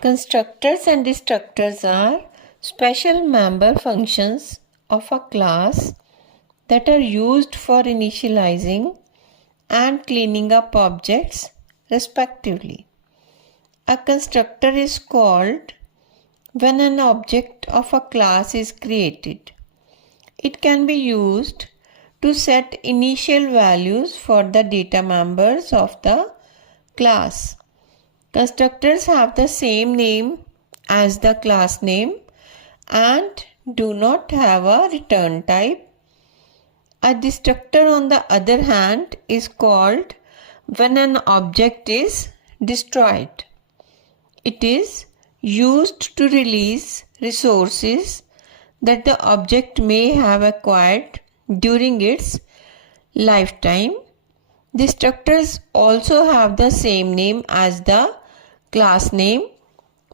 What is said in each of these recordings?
Constructors and destructors are special member functions of a class that are used for initializing and cleaning up objects respectively. A constructor is called when an object of a class is created. It can be used to set initial values for the data members of the class. Constructors have the same name as the class name and do not have a return type. A destructor, on the other hand, is called when an object is destroyed. It is used to release resources that the object may have acquired during its lifetime. Destructors also have the same name as the class name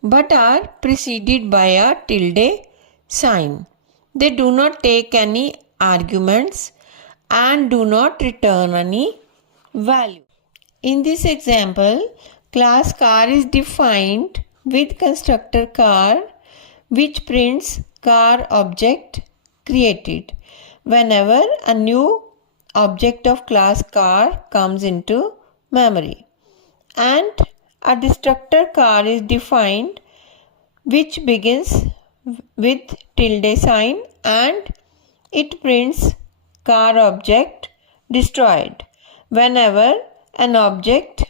but are preceded by a tilde sign. They do not take any arguments and do not return any value. In this example, class car is defined with constructor car, which prints car object created whenever a new object of class car comes into memory, and a destructor car is defined which begins with tilde sign and it prints car object destroyed whenever an object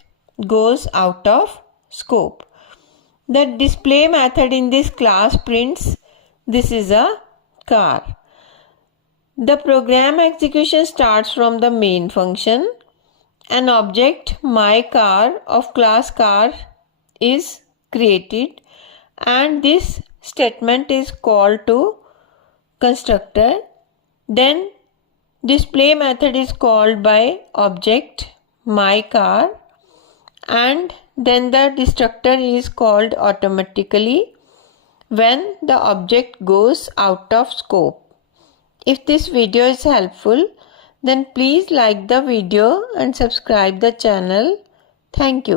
goes out of scope. The display method in this class prints this is a car. The program execution starts from the main function. An object my car of class car is created and this statement is called to constructor. Then display method is called by object my car and then the destructor is called automatically when the object goes out of scope. If this video is helpful, then please like the video and subscribe the channel. Thank you.